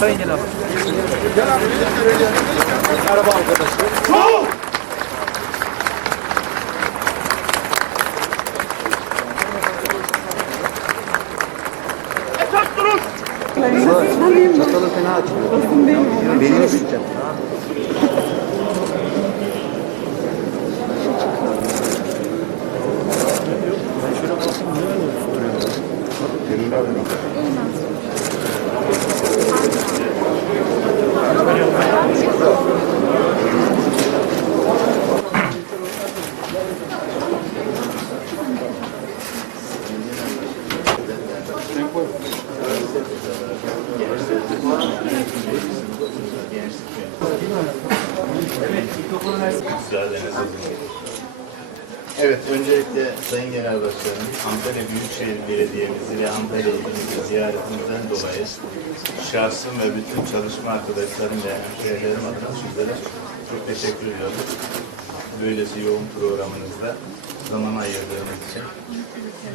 Sayın Genel. Çatalı fena açıyor. Belini Evet, öncelikle Sayın Genel Başkanım, Antalya Büyükşehir Belediye'mizi ve Antalya ilimizi ziyaretimizden dolayı şahsım ve bütün çalışma arkadaşlarım ve hemşehrilerim adına sizlere çok teşekkür ediyorum. Böylesi yoğun programınızda zaman ayırdığınız için.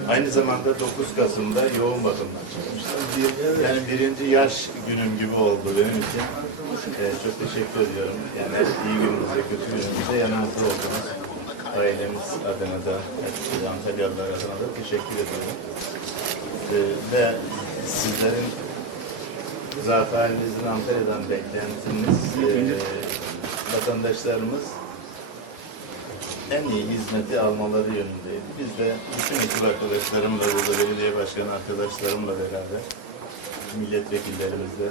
Aynı zamanda 9 Kasım'da yoğun bakımdan çıkmıştım. Yani birinci yaş günüm gibi oldu benim için. Ee, çok teşekkür ediyorum. Yani iyi günümüzde, kötü günümüzde yanımızda oldunuz. Ailemiz adına da, hep Antalyalılar adına da teşekkür ediyorum. Ee, ve sizlerin zat halinizin Antalya'dan beklentiniz, e, vatandaşlarımız en iyi hizmeti almaları yönündeydi. Biz de bütün ekip arkadaşlarımla, burada belediye başkanı arkadaşlarımla beraber, milletvekillerimizle,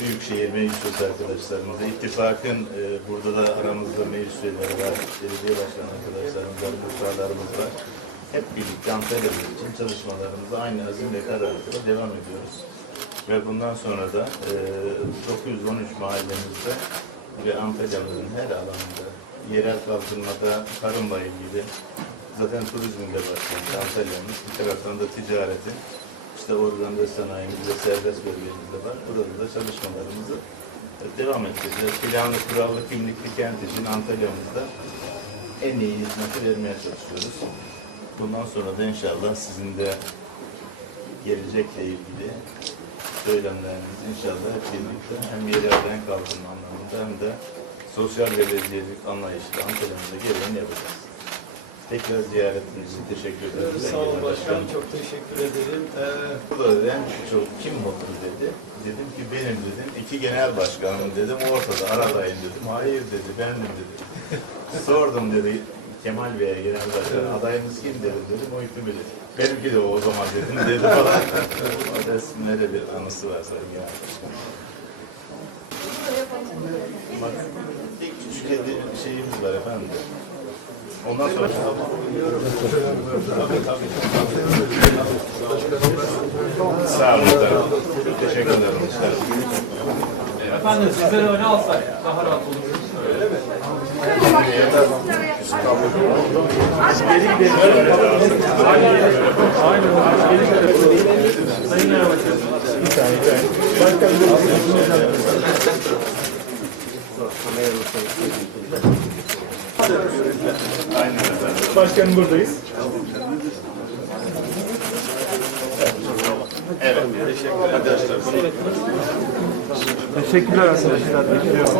Büyükşehir Meclis Üyesi arkadaşlarımızla, ittifakın e, burada da aramızda meclis üyeleri var, belediye başkanı arkadaşlarımız var, muhtarlarımız var. Hep birlikte Antalya'mız için çalışmalarımıza aynı azim ve kararlılıkla devam ediyoruz. Ve bundan sonra da e, 913 mahallemizde ve Antalya'mızın her alanında yerel kalkınmada tarımla ilgili zaten turizmde başlamış Antalya'mız. Bir taraftan da ticareti işte organize sanayimiz ve serbest bölgemizde var. Burada da çalışmalarımızı devam edeceğiz. Planlı, kurallı, kimlikli kent için Antalya'mızda en iyi hizmeti vermeye çalışıyoruz. Bundan sonra da inşallah sizin de gelecekle ilgili söylemleriniz inşallah hep birlikte hem yerelden kalkınma anlamında hem de sosyal belediyecilik anlayışla Antalya'mıza gereğini yapacağız. Tekrar ziyaretiniz için teşekkür ederim. Sağ olun başkanım, çok teşekkür ederim. Ee, Burada en çok kim mutlu dedi. Dedim ki benim dedim. İki genel başkanım dedim. Ortada aradayım dedim. Hayır dedi. Bendim dedi. Sordum dedi. Kemal Bey'e genel başkan adayınız kim dedim dedim. O hükmü dedi. Benimki de o, o zaman dedim dedi falan. o resimlerde bir anısı var sayın genel başkan. Bak, bir küçük bir şeyimiz var efendim. Ondan sonra Sağ olun. Teşekkür ederim. Efendim sizleri öne alsak daha rahat olur. Sayın Genel Başkanım. Aynen efendim. Başkanım buradayız. Evet. Teşekkür arkadaşlar. Teşekkürler arkadaşlar. Bekliyorum.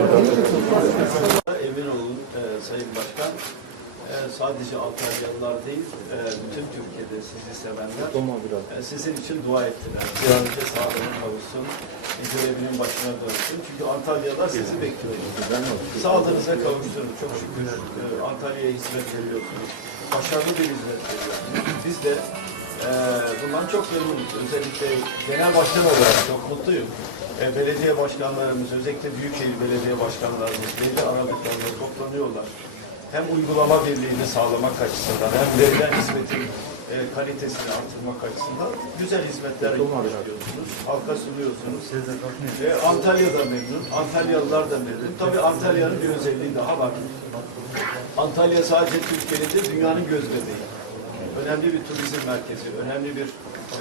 emin olun e, Sayın Başkan, sadece Antalyalılar değil, e, bütün Türkiye'de sizi sevenler e, sizin için dua ettiler. Bir an önce sağlığına kavuşsun, görevinin başına dönsün. Çünkü Antalyalılar sizi bekliyor. Sağlığınıza kavuştunuz. Çok şükür e, Antalya'ya hizmet veriyorsunuz. Başarılı bir hizmet veriyorsunuz. Biz de bundan çok memnunuz. Özellikle genel başkan olarak çok mutluyum. Belediye başkanlarımız, özellikle Büyükşehir Belediye Başkanlarımız belli aralıklarla toplanıyorlar. Hem uygulama birliğini sağlamak açısından hem verilen hizmetin e, kalitesini artırmak açısından güzel hizmetler yapıyorsunuz. Halka sunuyorsunuz. E, Antalya'da memnun, Antalyalılar da memnun. Tabii Antalya'nın bir özelliği daha var. Antalya sadece Türkiye'nin değil, dünyanın göz bebeği. Önemli bir turizm merkezi, önemli bir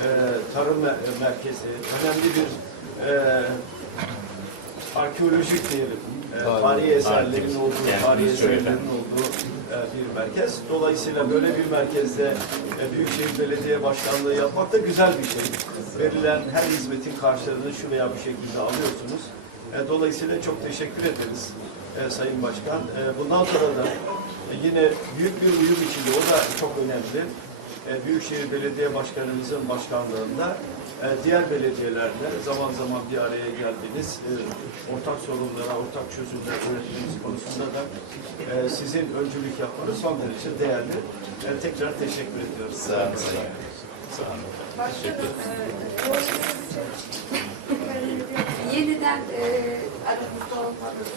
e, tarım mer- merkezi, önemli bir e, arkeolojik diyelim, e, tarihi eserlerin olduğu, tarihi eserlerin olduğu e, bir merkez. Dolayısıyla böyle bir merkezde e, Büyükşehir Belediye Başkanlığı yapmak da güzel bir şey. Verilen her hizmetin karşılığını şu veya bu şekilde alıyorsunuz. E, Dolayısıyla çok teşekkür ederiz e, Sayın Başkan. E, Bundan sonra da e, yine büyük bir uyum içinde, o da çok önemli. E, Büyükşehir Belediye Başkanımızın başkanlığında diğer belediyelerle zaman zaman bir araya geldiğiniz e, ortak sorunlara, ortak çözümler üretmeniz konusunda da e, sizin öncülük yapmanız son derece değerli. E, Tekrar teşekkür ediyoruz. Sağ olun. Sayın. Sağ olun. Başkanım, e, yeniden e, aramızda olmanız,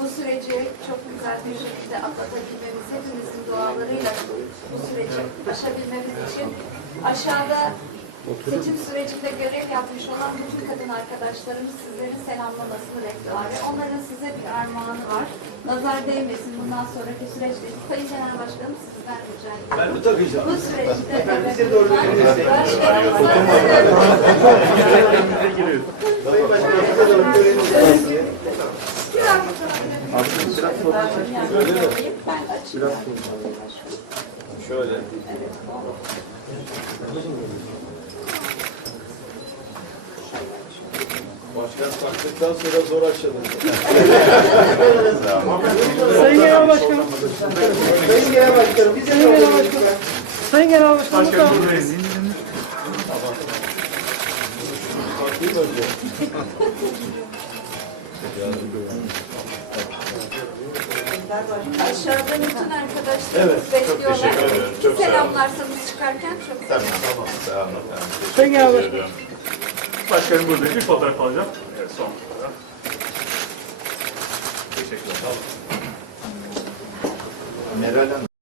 bu süreci çok güzel bir şekilde atlatabilmemiz, hepimizin dualarıyla bu, bu süreci aşabilmemiz için aşağıda seçim sürecinde görev yapmış olan bütün kadın arkadaşlarımız sizlerin selamlamasını bekliyorlar. Onların size bir armağanı var. Nazar değmesin bundan sonraki süreçte. Sayın Genel Başkanım sizden rica ediyorum. Ben mi takacağım? Bu süreçte evet. Bize doğru Sayın Başkanım bize doğru görevinizi Ben açayım. Şöyle. Başkan taktıktan sonra zor açalım. Sayın Genel Başkanım, Sayın Genel Başkanım bize Sayın Genel Başkanım, Başkanım buradayız. Takayım önce. Aşağıda bütün arkadaşlarımız Evet, bekliyorlar. teşekkür ederim, çok olun. Selamlarsanız çıkarken çok Tamam, tamam. Sağ olun. Sayın Genel Teşekkür Başkanım. Başkanım buradayız. Bir fotoğraf alacağım. Evet son fotoğraf. Teşekkürler. Meral Hanım.